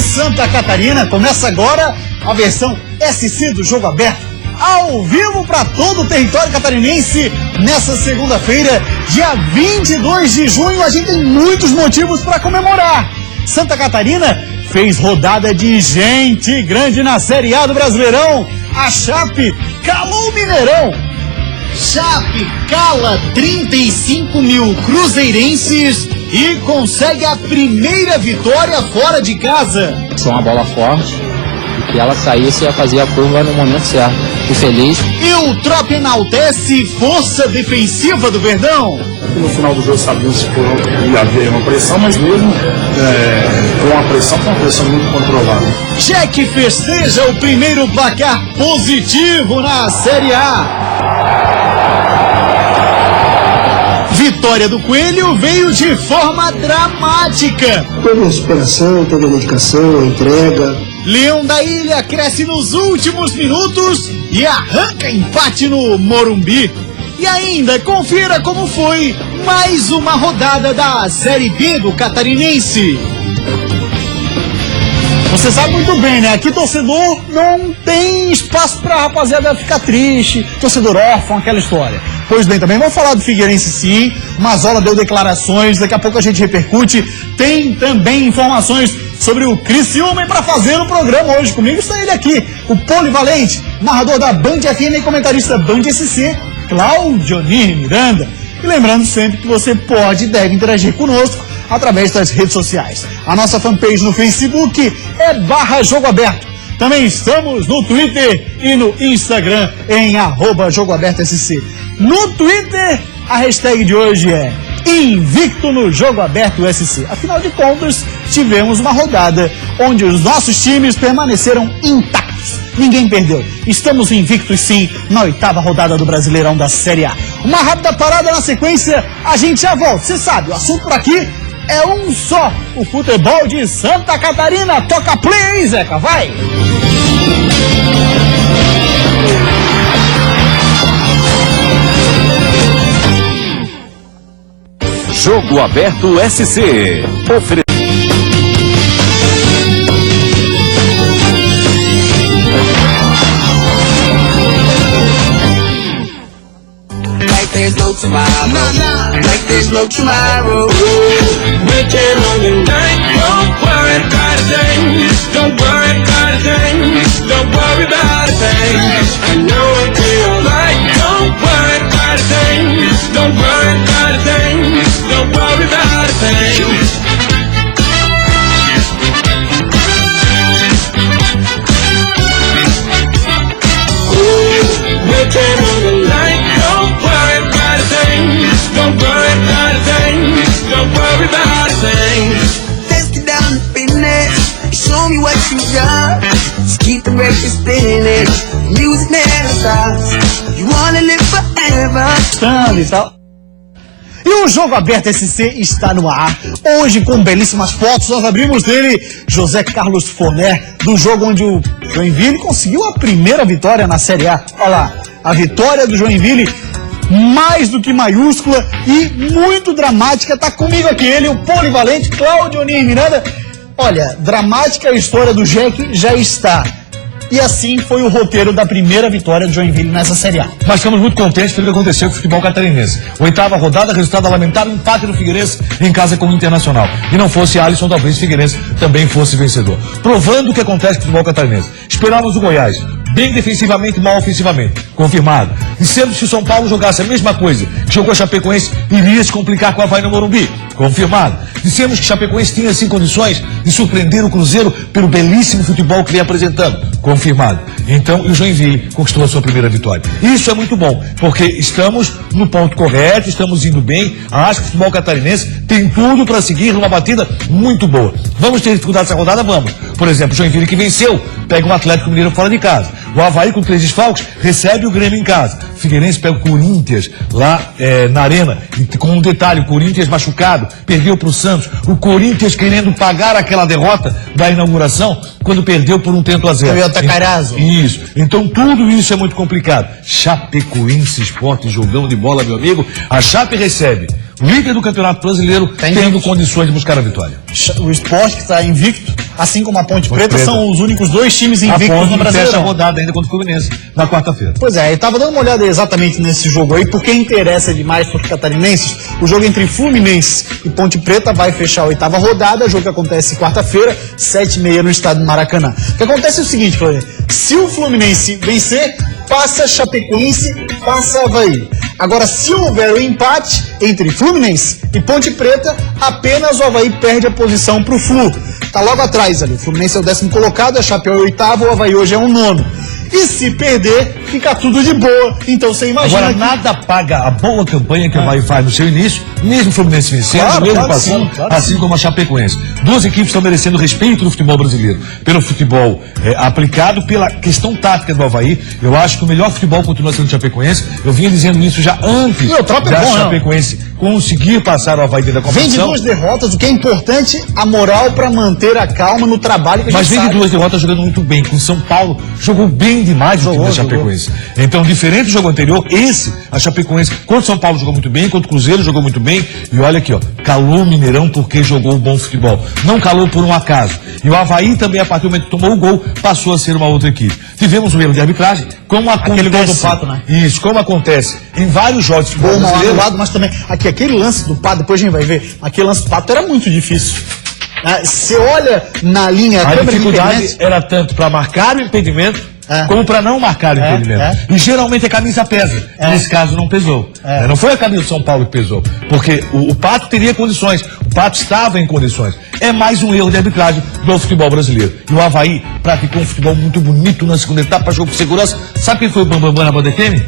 Santa Catarina. Começa agora a versão SC do Jogo Aberto, ao vivo para todo o território catarinense, nessa segunda-feira, dia 22 de junho. A gente tem muitos motivos para comemorar. Santa Catarina fez rodada de gente grande na Série A do Brasileirão. A Chape calou o Mineirão. Chape cala 35 mil cruzeirenses e consegue a primeira vitória fora de casa. Foi uma bola forte e que ela saísse e ia fazer a curva no momento certo. Fui feliz. E o Trop enaltece força defensiva do Verdão. No final do jogo sabíamos que ia haver uma pressão, mas mesmo com a pressão, foi uma pressão muito controlada. Jack festeja o primeiro placar positivo na Série A. Vitória do Coelho veio de forma dramática. Toda a superação, toda a dedicação, a entrega. Leão da Ilha cresce nos últimos minutos e arranca empate no Morumbi. E ainda confira como foi mais uma rodada da Série B do Catarinense. Você sabe muito bem, né? Aqui torcedor não tem espaço pra rapaziada ficar triste, torcedor órfão, aquela história. Pois bem, também vamos falar do Figueirense sim. Mazola deu declarações, daqui a pouco a gente repercute. Tem também informações sobre o Criciúma. E para fazer o programa hoje comigo está ele aqui, o polivalente, narrador da Band FM e comentarista Band SC, Claudionir Miranda. E lembrando sempre que você pode e deve interagir conosco através das redes sociais. A nossa fanpage no Facebook é /Jogo Aberto. Também estamos no Twitter e no Instagram em @JogoAbertoSC. No Twitter, a hashtag de hoje é Invicto no Jogo Aberto SC. Afinal de contas, tivemos uma rodada onde os nossos times permaneceram intactos. Ninguém perdeu. Estamos invictos sim na 8ª rodada do Brasileirão da Série A. Uma rápida parada na sequência, a gente já volta. Você sabe, o assunto por aqui é um só. O futebol de Santa Catarina. Toca play aí, Zeca, vai! Jogo Aberto SC. Like there's no tomorrow. Like there's no tomorrow. Weekend on the night. Don't worry about a thing. Don't worry about a thing. Don't worry about a thing. I know it'll be alright. Don't worry about a thing. Don't worry about a thing. Don't worry about a thing. Weekend on the night. Don't worry about a thing. Don't worry about a thing. Don't worry about a thing. Let's get down to business. Show me what you got. Just keep the record spinning. Music never stops. You wanna live forever. E tal. E o Jogo Aberto SC está no ar. Hoje, com belíssimas fotos, nós abrimos dele José Carlos Foner, do jogo onde o Joinville conseguiu a primeira vitória na Série A. Olha lá, a vitória do Joinville, mais do que maiúscula e muito dramática. Está comigo aqui ele, o polivalente Claudionir Miranda. Olha, dramática a história do Jack já está. E assim foi o roteiro da primeira vitória do Joinville nessa Série A. Mas estamos muito contentes pelo que aconteceu com o futebol catarinense. 8ª rodada, resultado lamentável, empate do Figueirense em casa com o Internacional. E não fosse Alisson, talvez o Figueirense também fosse vencedor. Provando o que acontece com o futebol catarinense. Esperávamos o Goiás, bem defensivamente, mal ofensivamente. Confirmado. Dissemos que se o São Paulo jogasse a mesma coisa que jogou a Chapecoense, iria se complicar com a Avaí no Morumbi. Confirmado. Dissemos que Chapecoense tinha sim condições de surpreender o Cruzeiro pelo belíssimo futebol que vem apresentando. Confirmado. Então, o Joinville conquistou a sua primeira vitória. Isso é muito bom, porque estamos no ponto correto, estamos indo bem. Acho que o futebol catarinense tem tudo para seguir numa batida muito boa. Vamos ter dificuldade nessa rodada? Vamos. Por exemplo, o Joinville que venceu, pega o Atlético Mineiro fora de casa. O Avaí com 3 desfalques recebe o Grêmio em casa. O Figueirense pega o Corinthians lá na Arena. E com um detalhe, o Corinthians machucado, perdeu para o Santos. O Corinthians querendo pagar aquela derrota da inauguração quando perdeu por 1-0. Isso. Então tudo isso é muito complicado. Chapecoense Esporte, jogão de bola, meu amigo. A Chape recebe líder do Campeonato Brasileiro, tendo condições de buscar a vitória. O Sport, que está invicto, assim como a Ponte Preta, Preta são os únicos 2 times invictos no fecha a Brasileirão. rodada ainda contra o Fluminense, na quarta-feira. Pois é, eu tava dando uma olhada exatamente nesse jogo aí, porque interessa demais para os catarinenses. O jogo entre Fluminense e Ponte Preta vai fechar a 8ª rodada, jogo que acontece quarta-feira, 7h30 no estádio do Maracanã. O que acontece é o seguinte, Florian, se o Fluminense vencer, passa Chapecoense, passa Avaí. Agora, se houver o empate entre Fluminense e Ponte Preta, apenas o Avaí perde a posição pro Flu. Tá logo atrás ali, o Fluminense é o 10º colocado, a Chape é o 8º, o Avaí hoje é o 9º. E se perder, fica tudo de boa. Então você imagina. Agora, que... nada paga a boa campanha que o Avaí faz no seu início, mesmo o Fluminense vencendo, mesmo passando, assim como a Chapecoense. 2 equipes estão merecendo respeito no futebol brasileiro. Pelo futebol aplicado, pela questão tática do Avaí. Eu acho que o melhor futebol continua sendo o Chapecoense. Eu vinha dizendo isso já antes da Chapecoense conseguir passar o Avaí dentro da competição. Vem de 2 derrotas, o que é importante, a moral para manter a calma no trabalho que a gente Mas vem de 2 derrotas jogando muito bem. Com São Paulo, jogou bem demais o time da Chapecoense. Então, diferente do jogo anterior, a Chapecoense, contra o São Paulo jogou muito bem, contra o Cruzeiro jogou muito bem. E olha aqui, ó, calou o Mineirão porque jogou bom futebol. Não calou por um acaso. E o Avaí também, a partir do momento que tomou o gol, passou a ser uma outra equipe. Tivemos um erro de arbitragem, como acontece. Aquele gol do Pato, né? Isso, como acontece em vários jogos de futebol Gol mal brasileiro. anulado, mas também aquele lance do Pato, depois a gente vai ver, aquele lance do Pato era muito difícil. Você olha na linha, A dificuldade era tanto para marcar o impedimento, como para não marcar o impedimento. E geralmente a camisa pesa. Nesse caso não pesou. Não foi a camisa do São Paulo que pesou. Porque o Pato teria condições. O Pato estava em condições. É mais um erro de arbitragem do futebol brasileiro. E o Avaí praticou um futebol muito bonito na segunda etapa, jogo de segurança. Sabe quem foi o Bambambam na Banda FM?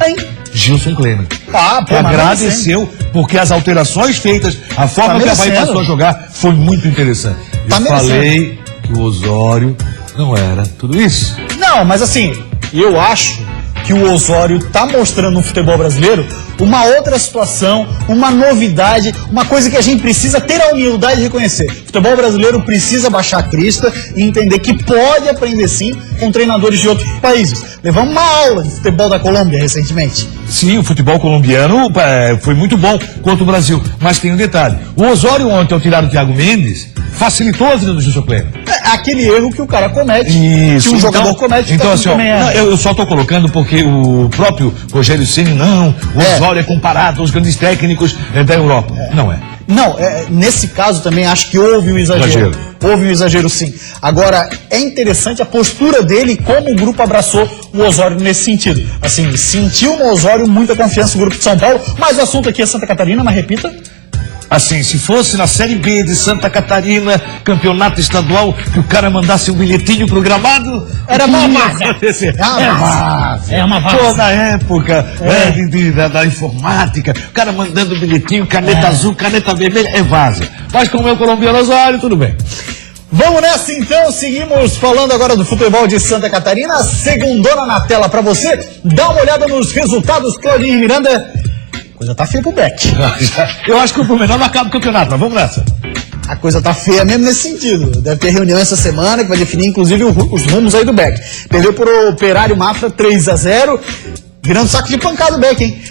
Gilson Kleina. Agradeceu porque as alterações feitas, a forma que o Avaí passou a jogar foi muito interessante. Eu falei que o Osório não era tudo isso. Não, mas assim, eu acho que o Osório tá mostrando no futebol brasileiro uma outra situação, uma novidade, uma coisa que a gente precisa ter a humildade de reconhecer. O futebol brasileiro precisa baixar a crista e entender que pode aprender sim com treinadores de outros países. Levamos uma aula de futebol da Colômbia recentemente. Sim, o futebol colombiano foi muito bom contra o Brasil, mas tem um detalhe. O Osório ontem, ao tirar o Thiago Mendes, facilitou a vida do Gilson Kleina. É aquele erro que o cara comete, Isso. que um jogador comete. Então, assim, eu só estou colocando porque o próprio Rogério Ceni, o Osório é comparado aos grandes técnicos da Europa. Não é. Não, nesse caso também acho que houve um exagero. Houve um exagero sim. Agora, é interessante a postura dele, como o grupo abraçou o Osório nesse sentido. Assim, sentiu no Osório muita confiança no grupo de São Paulo, mas o assunto aqui é Santa Catarina, mas repita. Assim, se fosse na Série B de Santa Catarina, campeonato estadual, que o cara mandasse um bilhetinho pro gramado, era uma várzea. É uma várzea. Toda a época da informática, o cara mandando bilhetinho, caneta azul, caneta vermelha, é várzea. Mas como é o colombiano Osório, tudo bem. Vamos nessa então, seguimos falando agora do futebol de Santa Catarina, segundona na tela pra você, dá uma olhada nos resultados, Claudinho Miranda. Coisa tá feia pro Beck. Eu acho que o Blumenau não acaba o campeonato, mas vamos nessa. A coisa tá feia mesmo nesse sentido. Deve ter reunião essa semana que vai definir inclusive os rumos aí do Beck. Perdeu por Operário Mafra 3-0. Virando saco de pancada o Beck, hein?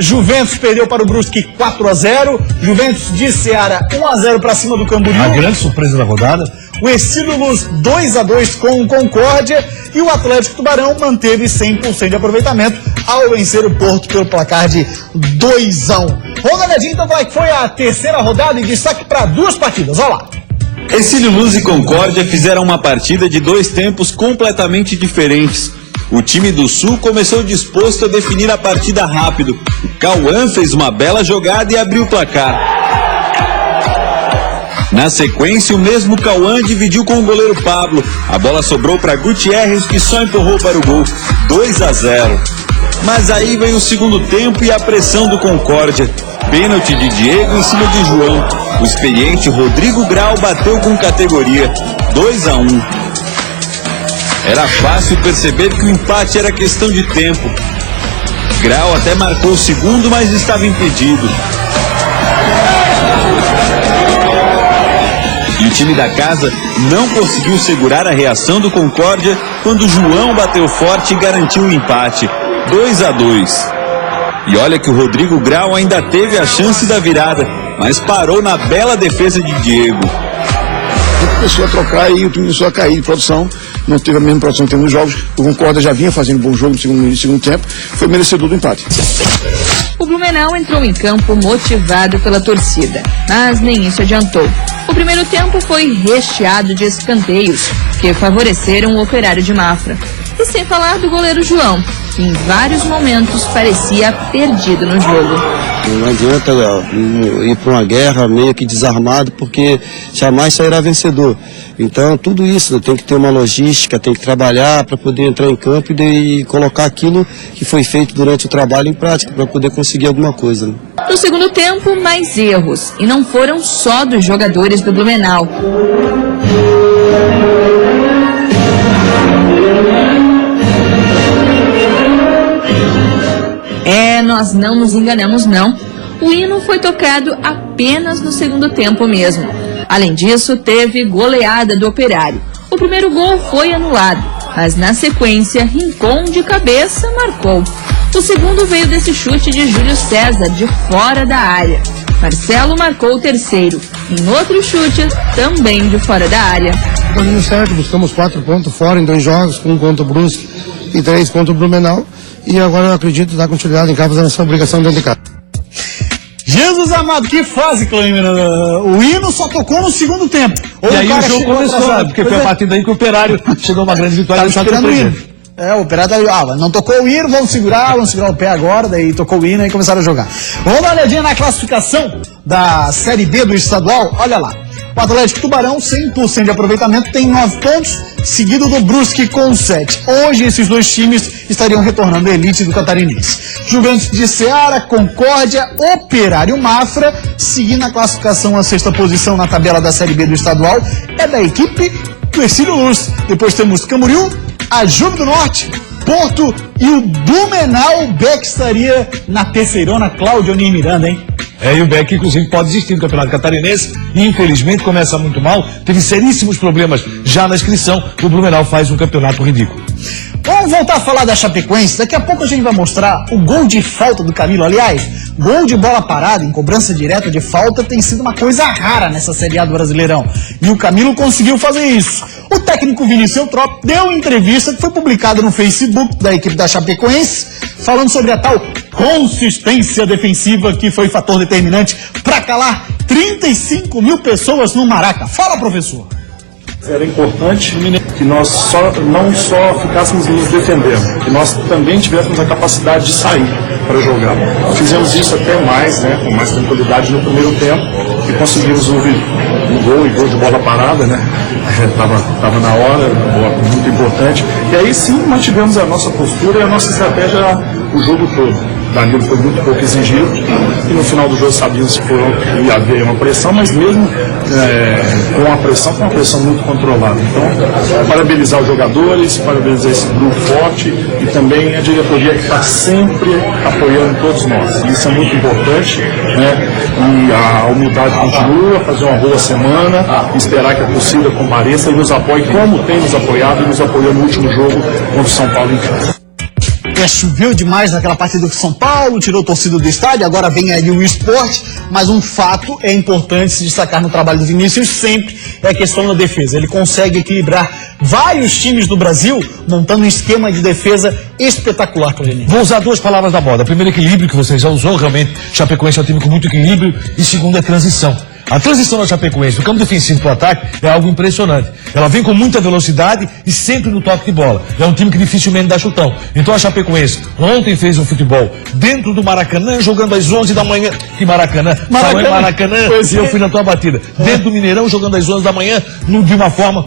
Juventus perdeu para o Brusque 4-0. Juventus de Ceará 1-0 para cima do Camboriú. A grande surpresa da rodada. O Ercílio Luz 2-2 com o Concórdia. E o Atlético Tubarão manteve 100% de aproveitamento ao vencer o Porto pelo placar de 2-1. Rodadinha, então vai que foi a terceira rodada e destaque para 2 partidas. Olha lá. Ercílio Luz e Concórdia fizeram uma partida de 2 tempos completamente diferentes. O time do Sul começou disposto a definir a partida rápido. O Cauã fez uma bela jogada e abriu o placar. Na sequência, o mesmo Cauã dividiu com o goleiro Pablo. A bola sobrou para Gutierrez, que só empurrou para o gol. 2-0. Mas aí veio o segundo tempo e a pressão do Concórdia. Pênalti de Diego em cima de João. O experiente Rodrigo Grau bateu com categoria. 2-1. Era fácil perceber que o empate era questão de tempo. Grau até marcou o segundo, mas estava impedido. E o time da casa não conseguiu segurar a reação do Concórdia quando João bateu forte e garantiu o empate. 2-2. E olha que o Rodrigo Grau ainda teve a chance da virada, mas parou na bela defesa de Diego. Começou a trocar e o time começou a cair de produção, não teve a mesma produção que tem nos jogos. O Concorda já vinha fazendo bom jogo no segundo tempo, foi merecedor do empate. O Blumenau entrou em campo motivado pela torcida, mas nem isso adiantou. O primeiro tempo foi recheado de escanteios, que favoreceram o Operário de Mafra. E sem falar do goleiro João, que em vários momentos parecia perdido no jogo. Não adianta ir para uma guerra meio que desarmado, porque jamais sairá vencedor. Então, tudo isso tem que ter uma logística, tem que trabalhar para poder entrar em campo e colocar aquilo que foi feito durante o trabalho em prática, para poder conseguir alguma coisa. Né? No segundo tempo, mais erros, e não foram só dos jogadores do Blumenau. Nós não nos enganamos, não. O hino foi tocado apenas no segundo tempo mesmo. Além disso, teve goleada do Operário. O primeiro gol foi anulado, mas na sequência, Rincon de cabeça marcou. O segundo veio desse chute de Júlio César, de fora da área. Marcelo marcou o terceiro, em outro chute, também de fora da área. Caminho certo, buscamos 4 pontos fora em 2 jogos, 1 contra o Brusque e 3 contra o Blumenau. E agora eu acredito dar continuidade em casa da nossa obrigação dentro de casa. Jesus amado, que fase, Cleber. O hino só tocou no segundo tempo. E aí o jogo começou, porque foi a partir daí que o Operário chegou a uma grande vitória. Tava esperando o hino. O Operário não tocou o hino, vamos segurar o pé agora, daí tocou o hino e começaram a jogar. Vamos dar uma olhadinha na classificação da Série B do estadual, olha lá. O Atlético Tubarão, 100% de aproveitamento, tem 9 pontos, seguido do Brusque com 7. Hoje, esses dois times estariam retornando à elite do Catarinense. Juventus de Ceará, Concórdia, Operário Mafra, seguindo a classificação, a 6ª posição na tabela da Série B do estadual, é da equipe do Ercílio Luz. Depois temos Camboriú, a Juve do Norte, Porto e o Blumenau. O Beck estaria na terceirona, Cláudio Onir Miranda, hein? E o Beck, inclusive, pode desistir do Campeonato Catarinense e, infelizmente, começa muito mal. Teve seríssimos problemas já na inscrição. O Blumenau faz um campeonato ridículo. Vamos voltar a falar da Chapecoense. Daqui a pouco a gente vai mostrar o gol de falta do Camilo. Aliás, gol de bola parada em cobrança direta de falta tem sido uma coisa rara nessa Série A do Brasileirão. E o Camilo conseguiu fazer isso. O técnico Vinícius Eutrópio deu entrevista que foi publicada no Facebook da equipe da Chapecoense, falando sobre a tal consistência defensiva que foi fator determinante para calar 35 mil pessoas no Maraca. Fala, professor. Era importante que nós não só ficássemos nos defendendo, que nós também tivéssemos a capacidade de sair para jogar. Fizemos isso até mais, com mais tranquilidade no primeiro tempo, e conseguimos um gol e gol de bola parada, Tava na hora, muito importante. E aí sim mantivemos a nossa postura e a nossa estratégia o jogo todo. Danilo foi muito pouco exigido e no final do jogo sabíamos que ia haver uma pressão, mas mesmo com a pressão, foi uma pressão muito controlada. Então, parabenizar os jogadores, parabenizar esse grupo forte e também a diretoria que está sempre apoiando todos nós. Isso é muito importante, E a humildade continua, fazer uma boa semana, esperar que a torcida compareça e nos apoie como tem nos apoiado e nos apoiou no último jogo contra o São Paulo em casa. Choveu demais naquela partida do São Paulo, tirou a torcida do estádio, agora vem aí o esporte, mas um fato é importante se destacar no trabalho do Vinícius sempre, é a questão da defesa. Ele consegue equilibrar vários times do Brasil, montando um esquema de defesa espetacular, Cleber. Vou usar 2 palavras da moda. Primeiro, equilíbrio, que você já usou, realmente. Chapecoense é um time com muito equilíbrio. E segundo, é transição. A transição da Chapecoense do campo defensivo para o ataque é algo impressionante. Ela vem com muita velocidade e sempre no toque de bola. É um time que dificilmente dá chutão. Então a Chapecoense ontem fez um futebol dentro do Maracanã, jogando às 11 da manhã. Que Maracanã? Falou em Maracanã e eu fui na tua batida. Dentro do Mineirão, jogando às 11 da manhã, de uma forma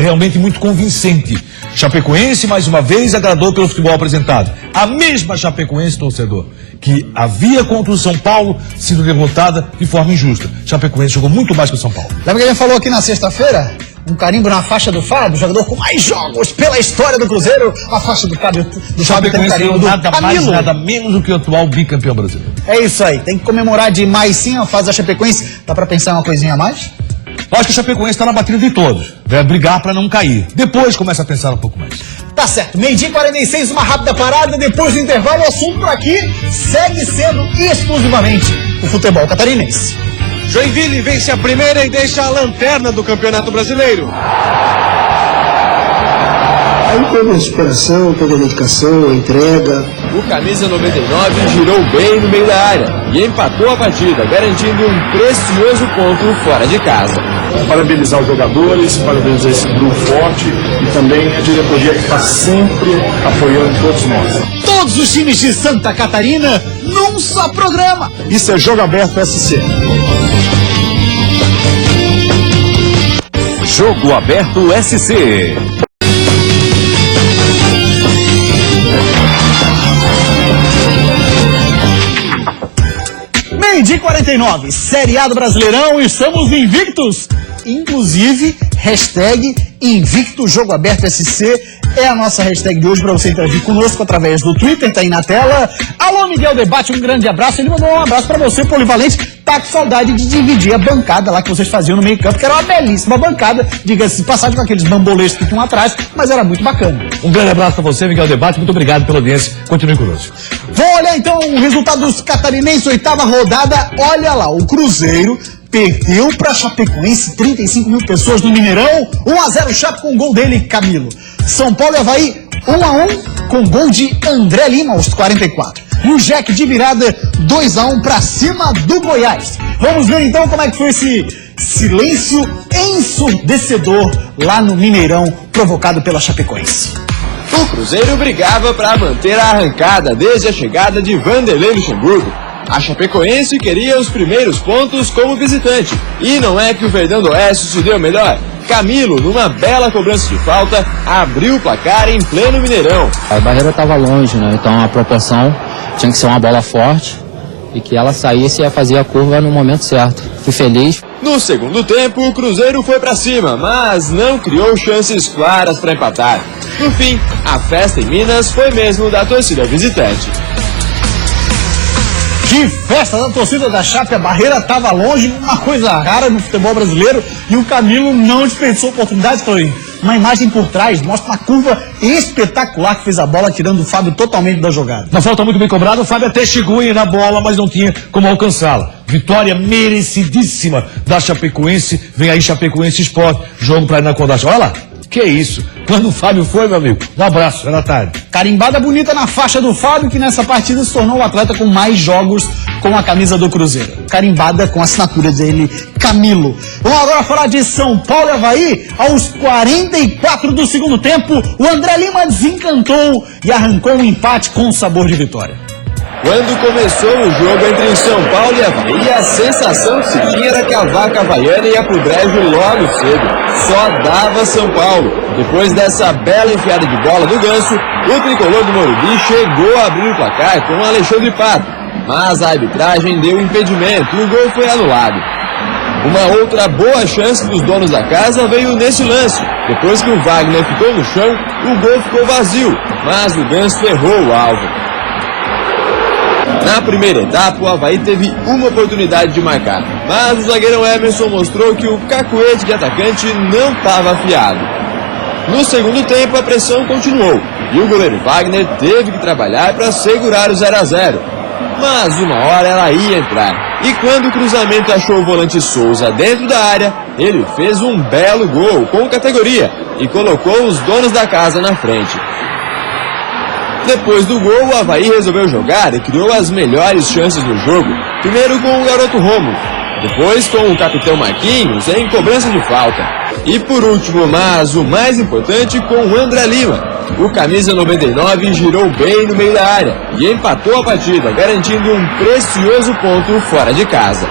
realmente muito convincente. Chapecoense, mais uma vez, agradou pelo futebol apresentado. A mesma Chapecoense, torcedor, que havia contra o São Paulo sido derrotada de forma injusta. Chapecoense jogou muito mais que o São Paulo. Lembra que a gente falou aqui na sexta-feira? Um carimbo na faixa do Fábio, jogador com mais jogos pela história do Cruzeiro. A faixa do Fábio, do Chapecoense carimbo do nada Camilo. mais, nada menos do que o atual bicampeão brasileiro. É isso aí, tem que comemorar demais sim a fase da Chapecoense. Dá pra pensar uma coisinha a mais? Eu acho que o Chapecoense está na batida de todos. Deve brigar para não cair. Depois começa a pensar um pouco mais. Tá certo, 12h46, uma rápida parada, depois do intervalo, o assunto por aqui segue sendo exclusivamente o futebol catarinense. Joinville vence a primeira e deixa a lanterna do Campeonato Brasileiro. Aí teve a superação, toda a dedicação, a entrega. O camisa 99 girou bem no meio da área e empatou a partida, garantindo um precioso ponto fora de casa. Parabenizar os jogadores, parabenizar esse grupo forte e também a diretoria que está sempre apoiando todos nós. Todos os times de Santa Catarina num só programa. Isso é Jogo Aberto SC. Jogo Aberto SC. Meio-dia 49, Série A do Brasileirão, estamos invictos. Inclusive, hashtag Invicto Jogo Aberto SC é a nossa hashtag de hoje para você interagir conosco através do Twitter, tá aí na tela. Alô, Miguel Debate, um grande abraço. Ele mandou um abraço para você, Polivalente. Tá com saudade de dividir a bancada lá que vocês faziam no meio campo, que era uma belíssima bancada, diga-se de passagem, com aqueles bambolês que tinham atrás, mas era muito bacana. Um grande abraço para você, Miguel Debate. Muito obrigado pela audiência. Continue conosco. Vamos olhar então o resultado dos catarinenses, 8ª rodada. Olha lá, o Cruzeiro perdeu para Chapecoense, 35 mil pessoas no Mineirão, 1-0 Chape com gol dele, Camilo. São Paulo e Avaí, 1-1 com gol de André Lima aos 44. E o Jack de virada, 2-1 para cima do Goiás. Vamos ver então como é que foi esse silêncio ensurdecedor lá no Mineirão, provocado pela Chapecoense. O Cruzeiro brigava para manter a arrancada desde a chegada de Vanderlei Luxemburgo. A Chapecoense queria os primeiros pontos como visitante. E não é que o Verdão do Oeste se deu melhor. Camilo, numa bela cobrança de falta, abriu o placar em pleno Mineirão. A barreira estava longe, né? Então a proporção tinha que ser uma bola forte e que ela saísse e ia fazer a curva no momento certo. Fui feliz. No segundo tempo, o Cruzeiro foi para cima, mas não criou chances claras para empatar. No fim, a festa em Minas foi mesmo da torcida visitante. Que festa da torcida da Chape, a barreira estava longe, uma coisa rara no futebol brasileiro, e o Camilo não desperdiçou oportunidades. Foi uma imagem por trás, mostra uma curva espetacular que fez a bola, tirando o Fábio totalmente da jogada. Na falta muito bem cobrada, o Fábio até chegou a ir na bola, mas não tinha como alcançá-la. Vitória merecidíssima da Chapecoense. Vem aí Chapecoense Sport, jogo para Arena Condá. Olha lá. Que isso? Quando o Fábio foi, meu amigo, um abraço, era tarde. Carimbada bonita na faixa do Fábio, que nessa partida se tornou o atleta com mais jogos com a camisa do Cruzeiro. Carimbada com a assinatura dele, Camilo. Vamos agora falar de São Paulo e Avaí. Aos 44 do segundo tempo, o André Lima desencantou e arrancou um empate com sabor de vitória. Quando começou o jogo entre São Paulo e Avaí, a sensação que se tinha era que a vaca havaiana ia pro brejo logo cedo. Só dava São Paulo. Depois dessa bela enfiada de bola do Ganso, o tricolor do Morumbi chegou a abrir o placar com o Alexandre Pato. Mas a arbitragem deu impedimento e o gol foi anulado. Uma outra boa chance dos donos da casa veio nesse lance. Depois que o Wagner ficou no chão, o gol ficou vazio, mas o Ganso errou o alvo. Na primeira etapa, o Avaí teve uma oportunidade de marcar, mas o zagueirão Emerson mostrou que o cacuete de atacante não estava afiado. No segundo tempo, a pressão continuou e o goleiro Wagner teve que trabalhar para segurar o 0-0. Mas uma hora ela ia entrar, e quando o cruzamento achou o volante Souza dentro da área, ele fez um belo gol com categoria e colocou os donos da casa na frente. Depois do gol, o Avaí resolveu jogar e criou as melhores chances do jogo. Primeiro com o garoto Romulo, depois com o capitão Marquinhos em cobrança de falta. E por último, mas o mais importante, com o André Lima. O camisa 99 girou bem no meio da área e empatou a partida, garantindo um precioso ponto fora de casa.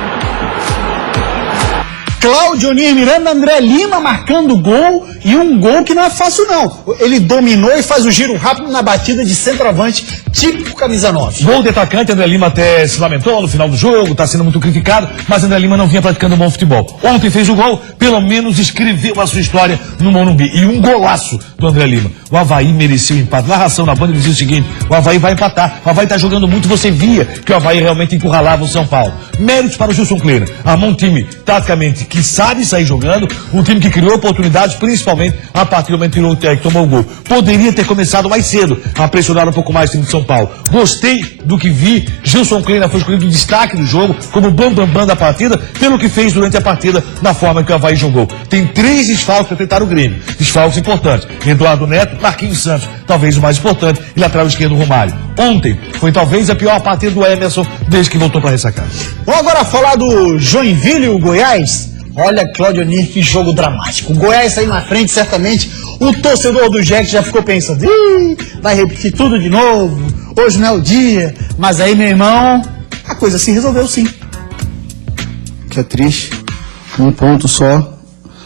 Cláudio Onir Miranda, André Lima marcando gol, e um gol que não é fácil não. Ele dominou e faz o giro rápido na batida de centroavante, típico camisa 9. Gol de atacante, André Lima até se lamentou no final do jogo, está sendo muito criticado, mas André Lima não vinha praticando bom futebol. Ontem fez o gol, pelo menos escreveu a sua história no Morumbi. E um golaço do André Lima. O Avaí mereceu o empate. Narração na banda dizia o seguinte: o Avaí vai empatar, o Avaí está jogando muito, você via que o Avaí realmente encurralava o São Paulo. Méritos para o Gilson Kleina. Armou um time taticamente que sabe sair jogando, um time que criou oportunidades, principalmente a partir do momento que o técnico tomou o gol. Poderia ter começado mais cedo a pressionar um pouco mais o time de São Paulo. Gostei do que vi. Gilson Kleina foi escolhido destaque do jogo, como bam da partida, pelo que fez durante a partida, na forma que o Avaí jogou. Tem 3 desfalques para tentar o Grêmio. Desfalques importantes. Eduardo Neto, Marquinhos Santos, talvez o mais importante, e lateral esquerdo Romário. Ontem foi talvez a pior partida do Emerson desde que voltou para ressacar. Vamos agora falar do Joinville e o Goiás. Olha, Cláudio Nir, que jogo dramático. O Goiás saiu na frente, certamente. O torcedor do Jack já ficou pensando, vai repetir tudo de novo, hoje não é o dia. Mas aí, meu irmão, a coisa se resolveu sim. Que é triste. Um ponto só.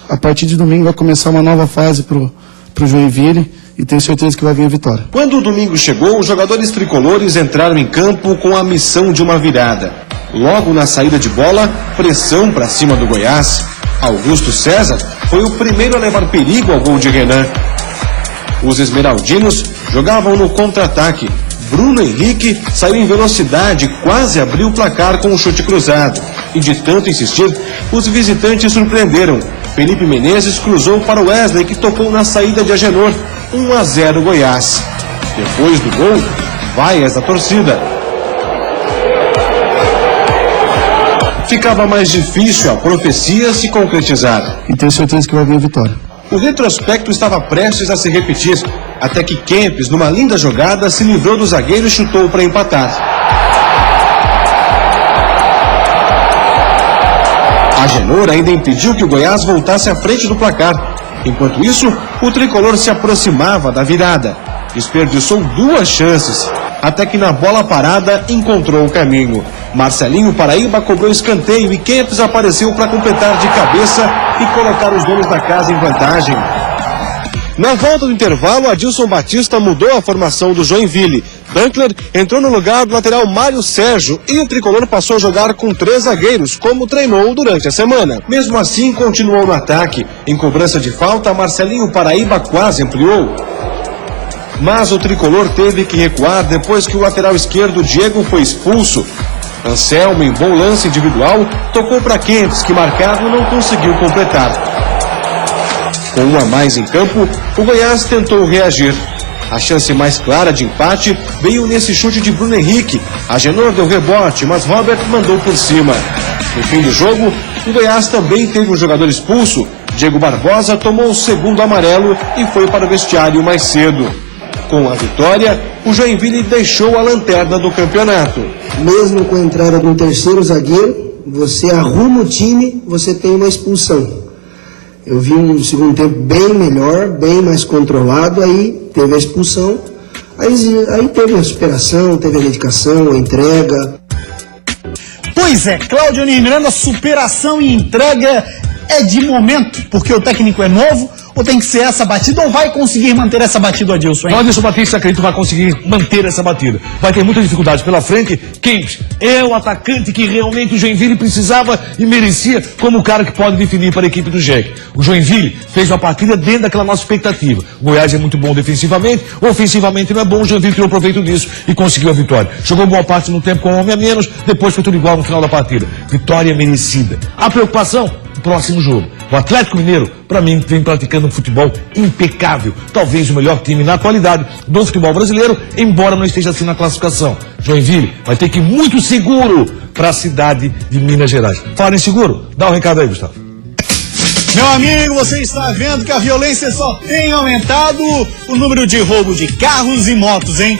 A partir de domingo vai começar uma nova fase pro Joinville e tenho certeza que vai vir a vitória. Quando o domingo chegou, os jogadores tricolores entraram em campo com a missão de uma virada. Logo na saída de bola, pressão para cima do Goiás. Augusto César foi o primeiro a levar perigo ao gol de Renan. Os esmeraldinos jogavam no contra-ataque. Bruno Henrique saiu em velocidade e quase abriu o placar com um chute cruzado. E de tanto insistir, os visitantes surpreenderam. Felipe Menezes cruzou para o Wesley, que tocou na saída de Agenor. 1-0 Goiás. Depois do gol, vaias da torcida. Ficava mais difícil a profecia se concretizar. E tenho certeza que vai vir a vitória. O retrospecto estava prestes a se repetir, até que Kempes, numa linda jogada, se livrou do zagueiro e chutou para empatar. Agenor ainda impediu que o Goiás voltasse à frente do placar. Enquanto isso, o tricolor se aproximava da virada. Desperdiçou 2 chances, até que na bola parada encontrou o caminho. Marcelinho Paraíba cobrou escanteio e Kempes apareceu para completar de cabeça e colocar os donos da casa em vantagem. Na volta do intervalo, Adilson Batista mudou a formação do Joinville. Dankler entrou no lugar do lateral Mário Sérgio e o tricolor passou a jogar com 3 zagueiros, como treinou durante a semana. Mesmo assim, continuou no ataque. Em cobrança de falta, Marcelinho Paraíba quase ampliou. Mas o tricolor teve que recuar depois que o lateral esquerdo Diego foi expulso. Anselmo, em bom lance individual, tocou para Kempes, que marcado não conseguiu completar. Com 1 a mais em campo, o Goiás tentou reagir. A chance mais clara de empate veio nesse chute de Bruno Henrique. Agenor deu rebote, mas Robert mandou por cima. No fim do jogo, o Goiás também teve um jogador expulso. Diego Barbosa tomou o segundo amarelo e foi para o vestiário mais cedo. Com a vitória, o Joinville deixou a lanterna do campeonato. Mesmo com a entrada de um terceiro zagueiro, você arruma o time, você tem uma expulsão. Eu vi um segundo tempo bem melhor, bem mais controlado, aí teve a expulsão, aí teve a superação, teve a dedicação, a entrega. Pois é, Cláudio Miranda, superação e entrega é de momento, porque o técnico é novo, ou tem que ser essa batida, ou vai conseguir manter essa batida, Adilson? O Adilson Batista, acredito, vai conseguir manter essa batida. Vai ter muita dificuldade pela frente. Kempes é o atacante que realmente o Joinville precisava e merecia como o cara que pode definir para a equipe do Jack. O Joinville fez uma partida dentro daquela nossa expectativa. O Goiás é muito bom defensivamente, ofensivamente não é bom, o Joinville tirou proveito disso e conseguiu a vitória. Jogou boa parte no tempo com um homem a menos, depois foi tudo igual no final da partida. Vitória merecida. A preocupação? Próximo jogo. O Atlético Mineiro, para mim, vem praticando um futebol impecável. Talvez o melhor time na atualidade do futebol brasileiro, embora não esteja assim na classificação. Joinville vai ter que ir muito seguro para a cidade de Minas Gerais. Fala em seguro? Dá um recado aí, Gustavo. Meu amigo, você está vendo que a violência só tem aumentado, o número de roubo de carros e motos, hein?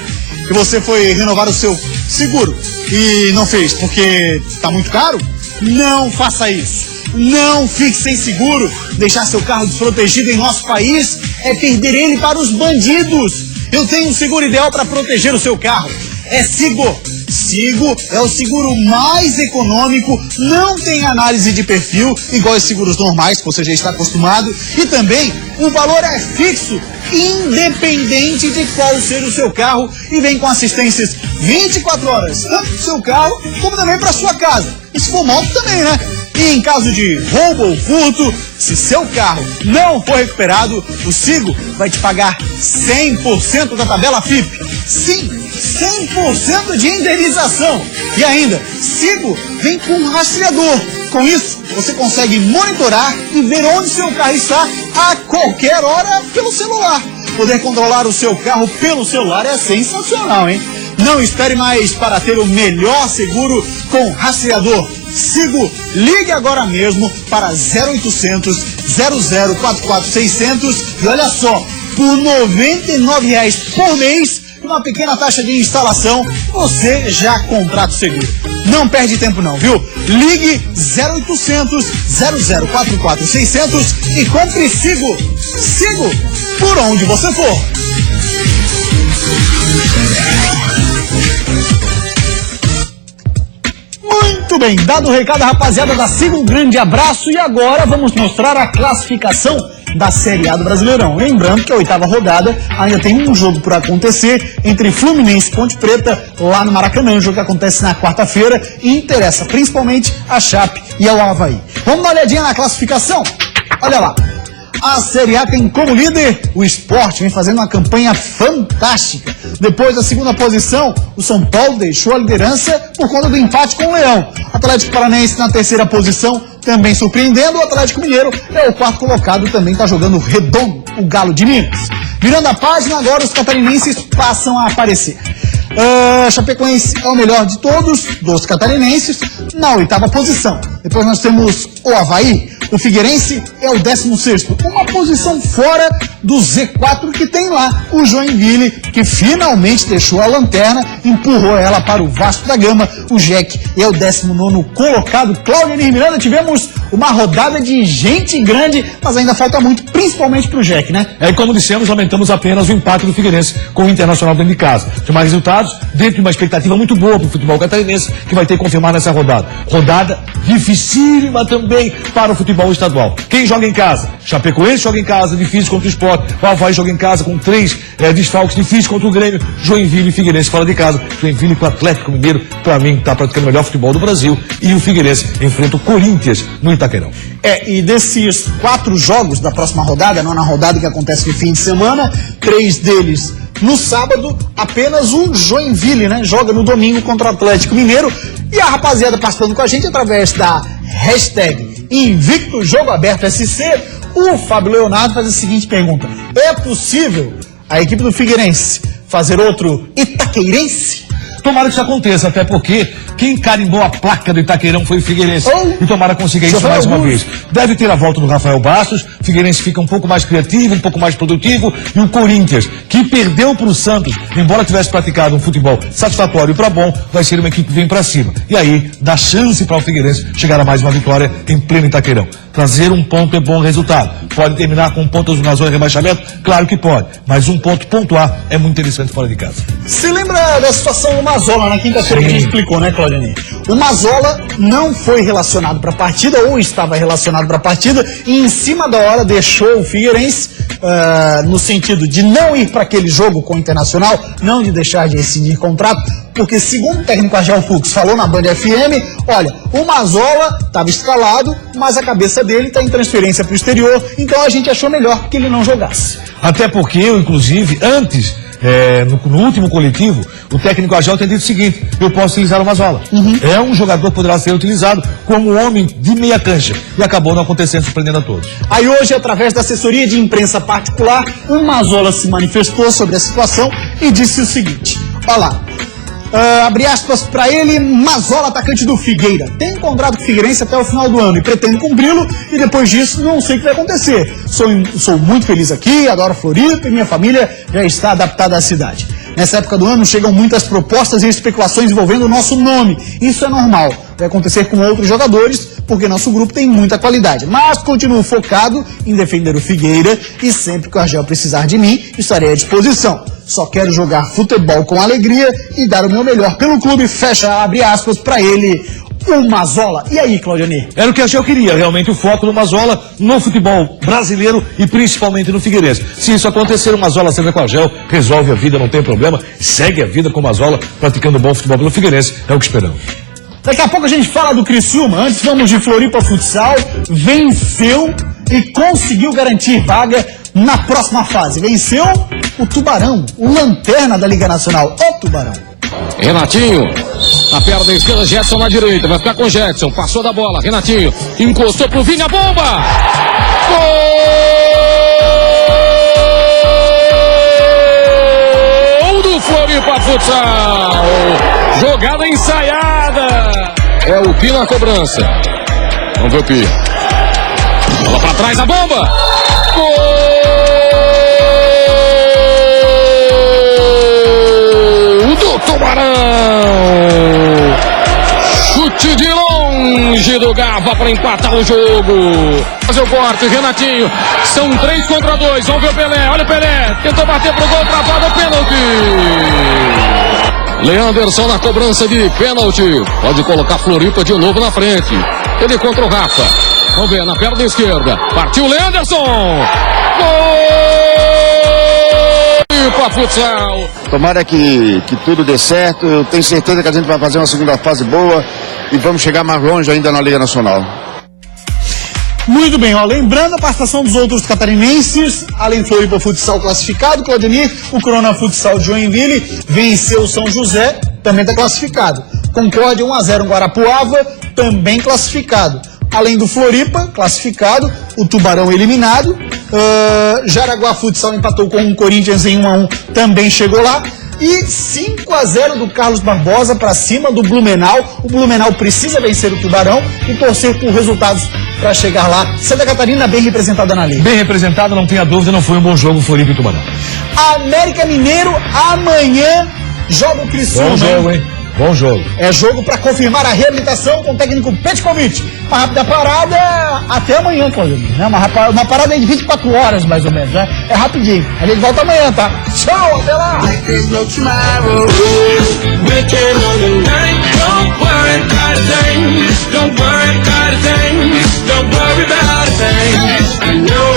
E você foi renovar o seu seguro e não fez porque está muito caro? Não faça isso. Não fique sem seguro. Deixar seu carro desprotegido em nosso país é perder ele para os bandidos. Eu tenho um seguro ideal para proteger o seu carro. É Sigo. Sigo é o seguro mais econômico, não tem análise de perfil, igual os seguros normais que você já está acostumado. E também o valor é fixo, independente de qual seja o seu carro. E vem com assistências 24 horas, tanto para o seu carro como também para sua casa. E se for moto também, né? E em caso de roubo ou furto, se seu carro não for recuperado, o Sigo vai te pagar 100% da tabela FIP. Sim, 100% de indenização. E ainda, Sigo vem com um rastreador. Com isso, você consegue monitorar e ver onde seu carro está a qualquer hora pelo celular. Poder controlar o seu carro pelo celular é sensacional, hein? Não espere mais para ter o melhor seguro com rastreador. Sigo, ligue agora mesmo para 0800 0044 600 e olha só, por R$ 99,00 por mês, uma pequena taxa de instalação, você já contrata o seguro. Não perde tempo não, viu? Ligue 0800 0044 600 e compre Sigo. Sigo, por onde você for. Muito bem, dado o recado, rapaziada da Sigo, um grande abraço e agora vamos mostrar a classificação da Série A do Brasileirão. Lembrando que a 8ª rodada ainda tem um jogo por acontecer entre Fluminense e Ponte Preta lá no Maracanã, um jogo que acontece na quarta-feira e interessa principalmente a Chape e ao Avaí. Vamos dar uma olhadinha na classificação? Olha lá. A Série A tem como líder o Sport, vem fazendo uma campanha fantástica. Depois da segunda posição, o São Paulo deixou a liderança por conta do empate com o Leão. Atlético Paranaense na terceira posição, também surpreendendo. O Atlético Mineiro é o quarto colocado, também está jogando redondo, o Galo de Minas. Virando a página, agora os catarinenses passam a aparecer. Chapecoense é o melhor de todos, dos catarinenses, na 8ª posição. Depois nós temos o Avaí. O Figueirense é o 16º, uma posição fora do Z4 que tem lá o Joinville, que finalmente deixou a lanterna, empurrou ela para o Vasco da Gama. O Jack é o 19º colocado. Cláudio Miranda, tivemos uma rodada de gente grande, mas ainda falta muito, principalmente para o Jack, né? É, como dissemos, lamentamos apenas o empate do Figueirense com o Internacional dentro de casa. Tem mais resultados dentro de uma expectativa muito boa para o futebol catarinense, que vai ter que confirmar nessa rodada. Rodada dificílima também para o futebol estadual. Quem joga em casa? Chapecoense joga em casa, difícil contra o Sport. O Avaí joga em casa com 3 desfalques, difícil contra o Grêmio. Joinville e Figueirense fora de casa. Joinville com o Atlético Mineiro, para mim, está praticando o melhor futebol do Brasil. E o Figueirense enfrenta o Corinthians no Itaquerão. E desses 4 jogos da próxima rodada, não na rodada que acontece no fim de semana, 3 deles no sábado, apenas o Joinville, né? Joga no domingo contra o Atlético Mineiro. E a rapaziada participando com a gente através da hashtag Invicto Jogo Aberto SC, o Fábio Leonardo faz a seguinte pergunta: é possível a equipe do Figueirense fazer outro Itaqueirense? Tomara que isso aconteça, até porque quem carimbou a placa do Itaquerão foi o Figueirense. E tomara consiga isso mais uma vez. Deve ter a volta do Rafael Bastos, o Figueirense fica um pouco mais criativo, um pouco mais produtivo, e o Corinthians, que perdeu para o Santos, embora tivesse praticado um futebol satisfatório para bom, vai ser uma equipe que vem para cima. E aí, dá chance para o Figueirense chegar a mais uma vitória em pleno Itaquerão. Trazer um ponto é bom resultado. Pode terminar com pontos na zona de rebaixamento? Claro que pode, mas um ponto pontuar é muito interessante fora de casa. Se lembra da situação do Mazola na quinta-feira que a gente explicou, né, Claudinei? O Mazola não foi relacionado para a partida, ou estava relacionado para a partida, e em cima da hora deixou o Figueirense, no sentido de não ir para aquele jogo com o Internacional, não de deixar de rescindir contrato, porque segundo o técnico Argel Fux falou na Band FM, olha, o Mazola estava escalado, mas a cabeça dele está em transferência para o exterior, então a gente achou melhor que ele não jogasse. Até porque eu, inclusive, antes, no último coletivo, o técnico Argel tem dito o seguinte: eu posso utilizar o Mazola. É um jogador que poderá ser utilizado como homem de meia cancha. E acabou não acontecendo, surpreendendo a todos. Aí hoje, através da assessoria de imprensa particular, o Mazola se manifestou sobre a situação e disse o seguinte: olha lá, abre aspas para ele, Mazola, atacante do Figueira, tem contrato com o Figueirense até o final do ano e pretende cumpri-lo, e depois disso não sei o que vai acontecer. Sou muito feliz aqui, adoro Floripa e minha família já está adaptada à cidade. Nessa época do ano chegam muitas propostas e especulações envolvendo o nosso nome. Isso é normal, vai acontecer com outros jogadores, porque nosso grupo tem muita qualidade. Mas continuo focado em defender o Figueira e sempre que o Argel precisar de mim, estarei à disposição. Só quero jogar futebol com alegria e dar o meu melhor pelo clube, fecha, abre aspas, para ele, o Mazola. E aí, Claudionir? Era o que a Argel queria, realmente o foco do Mazola no futebol brasileiro e principalmente no Figueirense. Se isso acontecer, o Mazola senta com a Argel, resolve a vida, não tem problema, segue a vida com o Mazola, praticando bom futebol pelo Figueirense, é o que esperamos. Daqui a pouco a gente fala do Criciúma, antes vamos de Floripa Futsal, venceu e conseguiu garantir vaga na próxima fase. Venceu o Tubarão, o lanterna da Liga Nacional, o Tubarão. Renatinho, na perna esquerda, Jetson na direita, vai ficar com Jetson, passou da bola, Renatinho, encostou pro Vini, a bomba! Gol do Floripa Futsal! Jogada ensaiada! É o Pi na cobrança. Vamos ver o Pi. Bola pra trás, a bomba! Gol do Tubarão! Chute de longe do Gava para empatar o jogo. Fazer o corte, Renatinho. São 3 contra 2. Vamos ver o Pelé. Olha o Pelé. Tentou bater pro gol, travado, pênalti. Leanderson na cobrança de pênalti. Pode colocar Floripa de novo na frente. Ele contra o Rafa. Vamos ver, na perna esquerda. Partiu Leanderson. Gol! Floripa Futsal. Tomara que tudo dê certo. Eu tenho certeza que a gente vai fazer uma segunda fase boa e vamos chegar mais longe ainda na Liga Nacional. Muito bem, ó, lembrando a participação dos outros catarinenses, além do Floripa Futsal classificado, Claudemir, o Corona Futsal de Joinville venceu o São José, também está classificado. Concórdia 1-0 em Guarapuava, também classificado. Além do Floripa, classificado, o Tubarão eliminado, Jaraguá Futsal empatou com o Corinthians em 1-1, também chegou lá. E 5-0 do Carlos Barbosa para cima do Blumenau. O Blumenau precisa vencer o Tubarão e torcer por resultados para chegar lá. Santa Catarina bem representada na liga. Bem representada, não tenha dúvida, não foi um bom jogo Floripa e Tubarão. América Mineiro amanhã joga o Criciúma. Bom jogo, hein? Bom jogo. É jogo para confirmar a reabilitação com o técnico Petkovic. Uma rápida parada até amanhã, Claudemir, né? Uma parada aí de 24 horas, mais ou menos, né? É rapidinho. A gente volta amanhã, tá? Tchau, até lá! Don't worry about a thing.